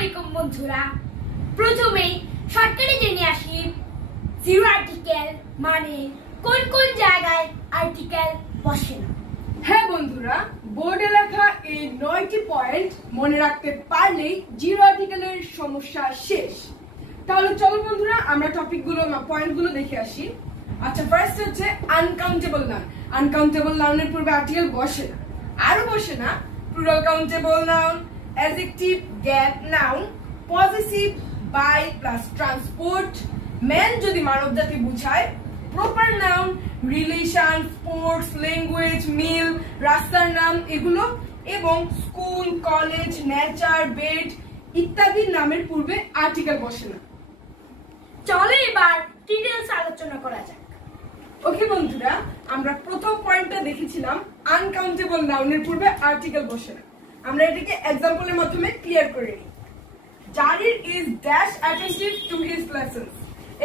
আলাইকুম বন্ধুরা। প্রথমেই শর্টকাটে জেনে আসি জিরো আর্টিকেল মানে কোন কোন জায়গায় আর্টিকেল বসে না। হ্যাঁ বন্ধুরা, বোর্ডে লেখা এই 9টি পয়েন্ট মনে রাখতে পারলেই জিরো আর্টিকেলের সমস্যা শেষ। তাহলে চলো বন্ধুরা আমরা পয়েন্টগুলো দেখে আসি। আচ্ছা, ফার্স্ট হচ্ছে আনকাউন্টেবল নাউন। আনকাউন্টেবল নাউনের পূর্বে আর্টিকেল বসে না। আরো বসে না plural countable noun, adjective, gap noun, possessive, by plus transport, man যদি মানব জাতি বুঝায়, proper noun, relation, sports, language, meal, রাস্তার নাম এগুলো, এবং স্কুল, কলেজ, নেচার, বেড ইত্যাদি নামের পূর্বে আর্টিকেল বসে না। চলো এবার ডিটেইলস আলোচনা করা যাক। ওকে বন্ধুরা, আমরা প্রথম পয়েন্টটা দেখেছিলাম আনকাউন্টেবল নাউনের পূর্বে আর্টিকেল বসে না। আমরা এটাকে এক্সাম্পলের মাধ্যমে ক্লিয়ার করে নিই। জারির is dash attentive to his lessons.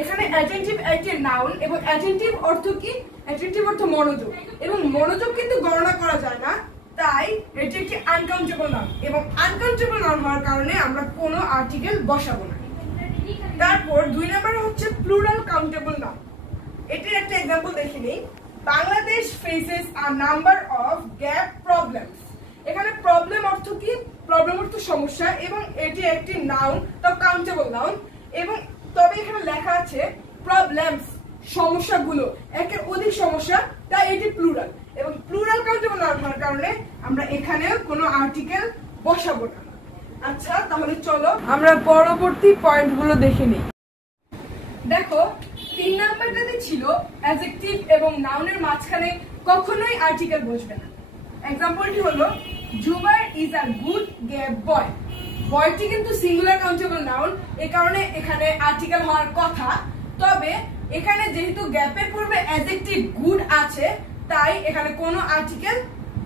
এখানে অ্যাটেন্টিভ একটি নাউন এবং অ্যাটেন্টিভ অর্থ কি? অ্যাটেন্টিভ অর্থ মনোযোগ, এবং মনোযোগ কিন্তু গণনা করা যায় না, তাই এটি একটি আনকাউন্টেবল নাউন, এবং আনকাউন্টেবল নাউন হওয়ার কারণে আমরা কোনো আর্টিকেল বসাবো না। তারপর 2 নম্বরে হচ্ছে প্লুরাল কাউন্টেবল নাউন। এটির একটা এক্সাম্পল দেখে নিই। Bangladesh faces a number of gap problems. এখানে প্রবলেম অর্থ কি? প্রবলেম অর্থ সমস্যা, এবং এটি একটি নাউন, তো কাউন্টেবল নাউন, এবং তবে এখানে লেখা আছে প্রবলেমস, সমস্যাগুলো, একের অধিক সমস্যা, তাই এটি প্লুরাল, এবং প্লুরাল কাউন্টেবল নাউন হওয়ার কারণে আমরা এখানে কোনো আর্টিকেল বসাবো না। আচ্ছা, তাহলে চলো আমরা পরবর্তী পয়েন্টগুলো দেখে নিই। দেখো, 3 নাম্বারটাতে ছিল অ্যাডজেক্টিভ এবং নাউনের মাঝখানে কখনোই আর্টিকেল বসবে না। এক্সাম্পলটি হলো Zubair is a good gap boy. বয়টি কিন্তু সিঙ্গুলার কাউন্টেবল নাউন, এই কারণে এখানে আর্টিকেল হওয়ার কথা, তবে এখানে যেহেতু গ্যাপের পূর্বে অ্যাডজেক্টিভ গুড আছে, তাই এখানে কোনো আর্টিকেল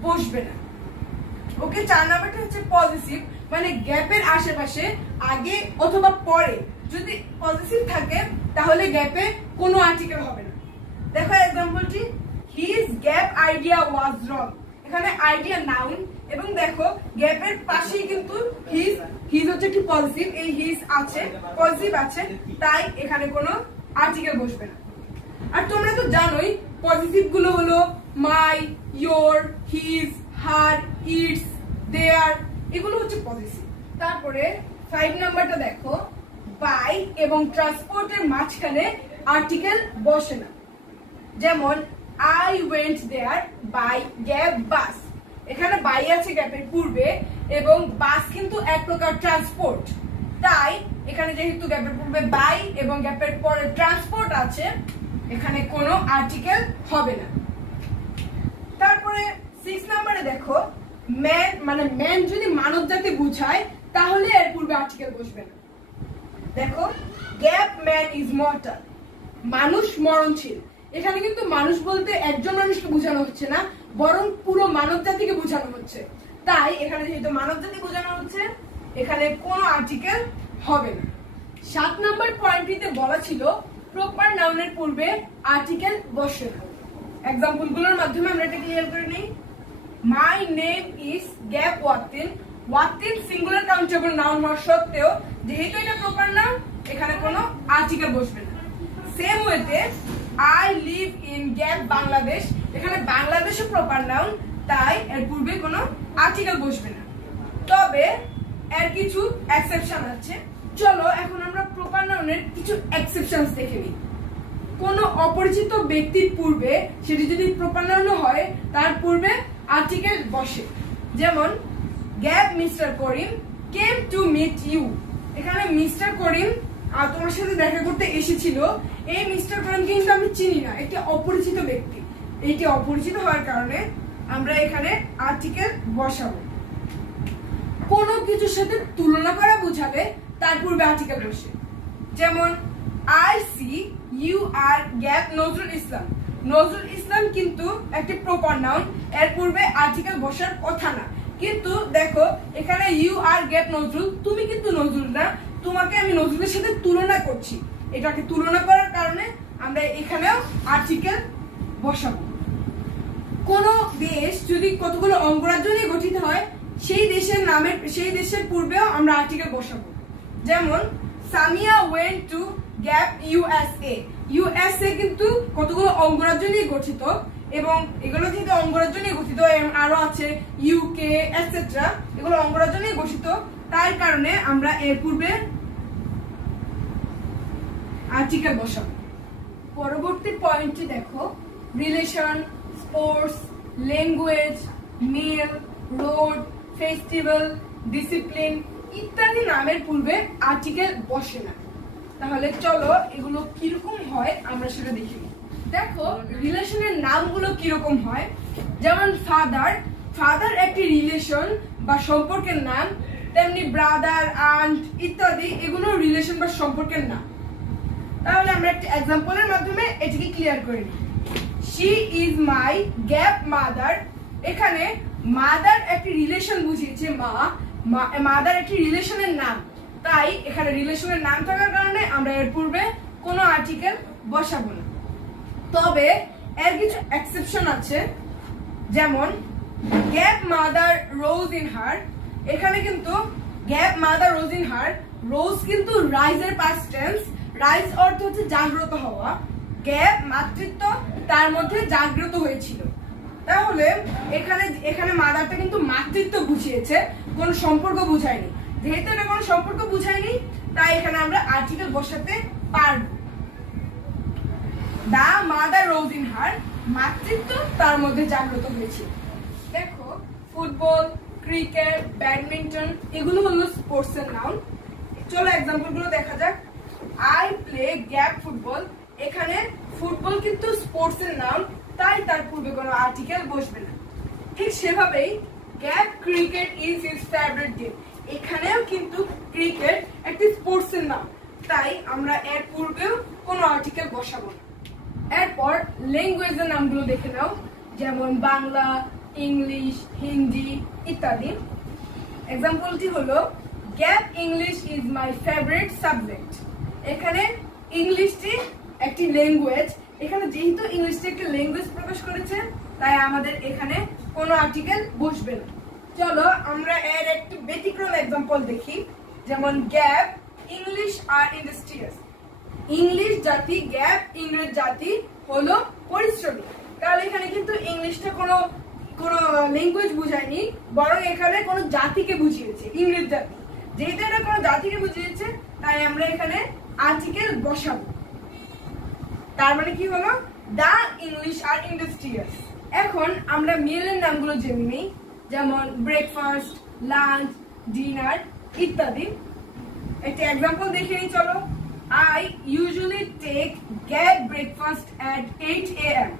বসবে না। ওকে, 4 নাম্বারটা হচ্ছে পজিটিভ, মানে গ্যাপের আশেপাশে, আগে অথবা পরে যদি পজিটিভ থাকে তাহলে গ্যাপে কোনো আর্টিকেল হবে না। দেখো এক্সাম্পলটি, হিজ গ্যাপ আইডিয়া ওয়াজ রং। এখানে আইডিয়া নাউন, এবং দেখো গ্যাপের পাশেই কিন্তু হিজ হচ্ছে কি পজিটিভ, এই হিজ আছে, পজিটিভ আছে, তাই এখানে কোনো আর্টিকেল বসবে না। আর তোমরা তো জানোই পজিটিভ গুলো হলো মাই, ইয়োর, হিজ, হার, ইটস, দেয়ার, এগুলো হচ্ছে পজিটিভ। তারপরে 5 নাম্বারটা দেখো, বাই এবং ট্রান্সপোর্টের মাঝখানে আর্টিকেল বসে না। যেমন I went there by gap bus. এখানে বাই আছে গ্যাপের পূর্বে, এবং বাস কিন্তু এক প্রকার ট্রান্সপোর্ট, তাই এখানে যেহেতু গ্যাপের পূর্বে বাই এবং গ্যাপের পরে ট্রান্সপোর্ট আছে, এখানে কোনো আর্টিকেল হবে না। তারপরে 6 নাম্বারে দেখো, ম্যান মানে ম্যান যদি মানব জাতি বুঝায় তাহলে এর পূর্বে আর্টিকেল বসবে না। দেখো, গ্যাপ ম্যান ইজ মর্টাল। মানুষ মরণশীল। এখানে কিন্তু মানুষ বলতে একজন মানুষকে বোঝানো হচ্ছে না, বরং পুরো মানব জাতিকে বোঝানো হচ্ছে, তাই এখানে যেহেতু মানব জাতি বোঝানো হচ্ছে, এখানে কোনো আর্টিকেল হবে না। 7 নাম্বার পয়েন্টটিতে বলা ছিল প্রপার নাউনের পূর্বে আর্টিকেল বসে না। এক্সাম্পল গুলোর মাধ্যমে আমরা এটা ক্লিয়ার করে নিই। My name is gap Watin. Watin singular countable noun হওয়া সত্ত্বেও যেহেতু এটা প্রপার নাউন, এখানে কোনো আর্টিকেল বসবে না। সেম ওয়েতে I live in gap Bangladesh. এখানে বাংলাদেশও প্রপার নাউন, তাই এর পূর্বে কোনো আর্টিকেল বসবে না, তবে এর কিছু এক্সেপশন আছে। চলো এখন আমরা প্রপার নাউনের কিছু এক্সেপশনস দেখে নিই। কোনো অপরিচিত ব্যক্তির পূর্বে, সেটি যদি প্রপার নাউন হয়, তার পূর্বে আর্টিকেল বসে। যেমন gap mister Karim came to meet you. এখানে মিস্টার করিম তোমার সাথে দেখা করতে এসেছিল, এই মিস্টার করিমকে কিন্তু আমি চিনি না, একটি অপরিচিত ব্যক্তি। এইটি অপরিচিত হওয়ার কারণে আমরা এখানে আর্টিকেল বসাবো। কোনো কিছুর সাথে তুলনা করা বুঝালে তার পূর্বে আর্টিকেল বসে। যেমন I see you are gap Nazrul Islam. Nazrul Islam কিন্তু একটি প্রপার নাউন, এর পূর্বে আর্টিকেল বসার কথা না, কিন্তু দেখো এখানে ইউ আর গ্যাপ নজরুল, তুমি কিন্তু নজরুল না, তোমাকে আমি নজরুলের সাথে তুলনা করছি, এটাকে তুলনা করার কারণে আমরা এখানেও আর্টিকেল বসাবো। কোন দেশ যদি কতগুলো অঙ্গরাজ্য নিয়ে গঠিত হয়, সেই দেশের পূর্বেও আমরা আর্টিকেল বসাবো। যেমন Samia went to gap USA. USA কিন্তু কতগুলো অঙ্গরাজ্য নিয়ে গঠিত এবং এগুলো যেহেতু অঙ্গরাজ্য নিয়ে গঠিত, আরো আছে ইউকে এটসেট্রা, এগুলো অঙ্গরাজ্য নিয়ে গঠিত, তাই কারণে আমরা এর পূর্বে আর্টিকেল বসাবো। পরবর্তী পয়েন্টটি দেখো, রিলেশন, স্পোর্টস, ল্যাঙ্গুয়েজ, মিল, রোড, ফেস্টিভ্যাল, ডিসিপ্লিন ইত্যাদি নামের পূর্বে আর্টিকেল বসে না। তাহলে চলো এগুলো কিরকম হয় আমরা সেটা দেখি। দেখো রিলেশনের নামগুলো কিরকম হয়, যেমন ফাদার, ফাদার একটি রিলেশন বা সম্পর্কের নাম, তেমনি ব্রাদার, আন্ট ইত্যাদি এগুলো রিলেশন বা সম্পর্কের নাম। তাহলে আমরা একটা এক্সাম্পলের মাধ্যমে এটাকে ক্লিয়ার করে নিই। She is my gap mother. এখানে মাদার একটি রিলেশন বুঝিয়েছে, মাদার একটি রিলেশনের নাম, তাই এখানে রিলেশনের নাম থাকার কারণে আমরা এর পূর্বে কোনো আর্টিকেল বসাবো না। তবে এর কিছু এক্সেপশন আছে, যেমন gap mother rose in her. এখানে কিন্তু gap mother rose in her, rose কিন্তু রাইজের পাস্ট টেন্স, রাইজ অর্থ হচ্ছে জাগ্রত হওয়া, গ্যাপ মাতৃত্ব, তার মধ্যে জাগ্রত হয়েছিল। তাহলে এখানে মাদারটা কিন্তু মাতৃত্ব বুঝিয়েছে, কোনো সম্পর্ক বুঝায়নি। যেহেতু এটা কোনো সম্পর্ক বুঝায়নি, তাই এখানে আমরা আর্টিকেল বসাতে পারব। দা মাদার রোজ ইন হার, মাতৃত্ব তার মধ্যে জাগ্রত হয়েছিল। দেখো ফুটবল, ক্রিকেট, ব্যাডমিন্টন এগুলো হলো স্পোর্টস এর নাম। চলো এক্সাম্পল গুলো দেখা যাক। I play gap football. এখানে ফুটবল কিন্তু স্পোর্টস এর নাম, তাই তার পূর্বে কোনো আর্টিকেল বসবে না। ঠিক সেভাবেই gap cricket is his favourite game. এখানেও কিন্তু ক্রিকেট একটি স্পোর্টস এর নাম, তাই আমরা এর পূর্বেও কোনো আর্টিকেল বসাবো না। এরপর ল্যাঙ্গুয়েজের নামগুলো দেখে নাও, যেমন বাংলা, ইংলিশ, হিন্দি ইত্যাদি। এক্সাম্পলটি হলো gap English is my favourite subject. এখানে ইংলিশটি একটি ল্যাঙ্গুয়েজ, এখানে যেহেতু ইংলিশটি একটি ল্যাঙ্গুয়েজ প্রকাশ করেছে, তাই আমাদের এখানে কোনো আর্টিকেল বসবে না। চলো আমরা এর একটি ব্যতিক্রম এক্সাম্পল দেখি, যেমন গ্যাপ ইংলিশ আর ইন্ডাস্ট্রিয়াস। ইংলিশ জাতি, গ্যাপ ইংরেজ জাতি হলো পরিশ্রমী। তাহলে এখানে কিন্তু ইংলিশটা কোনো ল্যাঙ্গুয়েজ বুঝায়নি, বরং এখানে কোনো জাতিকে বুঝিয়েছে, ইংরেজ জাতি। যেহেতু এটা কোনো জাতিকে বুঝিয়েছে, তাই আমরা এখানে আর্টিকেল বসাবো। তার মানে কি হলো, দা ইংলিশ আর ইন্ডাস্ট্রিয়াস। এখন আমরা মিলের নামগুলো জেনে নিই, যেমন ব্রেকফাস্ট, লাঞ্চ, ডিনার ইত্যাদি। একটা এক্সাম্পল দেখে নিই চলো। I usually take gap breakfast at 8 AM.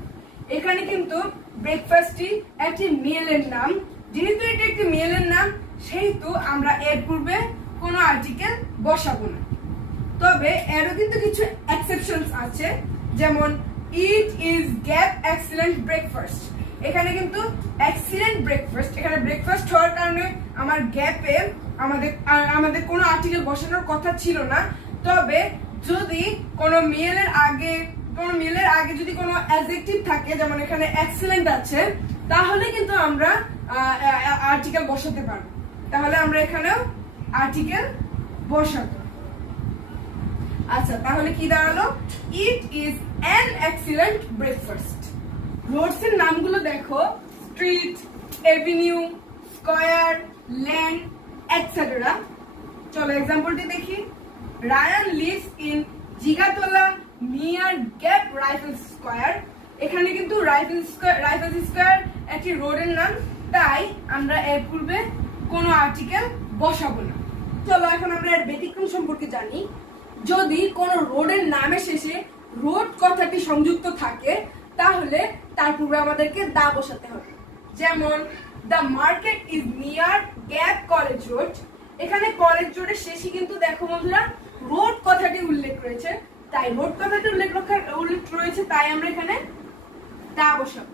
এখানে কিন্তু ব্রেকফাস্টটি একটি মিলের নাম, যেহেতু এটি একটি মিলের নাম সেহেতু আমরা এর পূর্বে কোনো আর্টিকেল বসাবো না। তবে এরও কিন্তু কিছু এক্সেপশনস আছে, যেমন it is gap excellent breakfast. এখানে কিন্তু এক্সিলেন্ট ব্রেকফাস্ট, এখানে ব্রেকফাস্ট হওয়ার কারণে আমার গ্যাপে আমাদের কোনো আর্টিকেল বসানোর কথা ছিল না। তবে যদি কোনো মিলের আগে যদি কোনো অ্যাডজেক্টিভ থাকে, যেমন এখানে এক্সিলেন্ট আছে, তাহলে কিন্তু আমরা আর্টিকেল বসাতে পারবো। তাহলে আমরা এখানেও আর্টিকেল বসাবো। আচ্ছা, তাহলে কি দাঁড়ালো? It is an excellent breakfast. Roads এর নামগুলো দেখো, street, avenue, square, lane etcetera. চলো এক্সাম্পলটি দেখি। Ryan lives in Jigatola near gap rifle square. এখানে কিন্তু রাইফেল স্কয়ার একটি রোডের নাম, তাই আমরা এর পূর্বে কোনো আর্টিকেল বসাবো না। চলো এখন আমরা এর ব্যতিক্রম সম্পর্কে জানি। যদি কোনো রোডের নামের শেষে রোড কথাটি সংযুক্ত থাকে, তাহলে তার পূর্বে আমাদেরকে দা বসাতে হবে। যেমন the market is near gap college road. এখানে কলেজ রোডের শেষে কিন্তু দেখো বন্ধুরা রোড কথাটি উল্লেখ রয়েছে, তাই রোড কথাটি উল্লেখ রয়েছে, তাই আমরা এখানে দা বসাবো।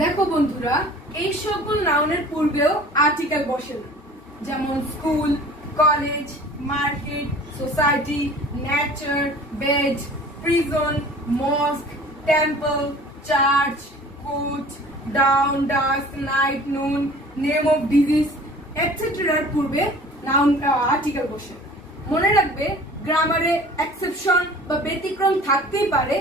দেখো বন্ধুরা, এই সকল নাউনের পূর্বেও আর্টিকেল বসে না, যেমন school, college, market, society, nature, bed, prison, mosque, temple, church, court, dawn, dusk, night, noon, name of disease এটসেট্রার পূর্বে নাউন আর্টিকেল বসে। মনে রাখবে গ্রামারে এক্সেপশন বা ব্যতিক্রম থাকতেই পারে,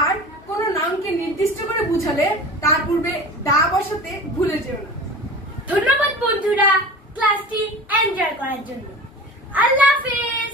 আর কোনো নাউনকে নির্দিষ্ট করে বুঝালে তার পূর্বে দা বসাতে ভুলে যেও না। ধন্যবাদ বন্ধুরা ক্লাসটি এনজয় করার জন্য। আল্লাহ হাফেজ।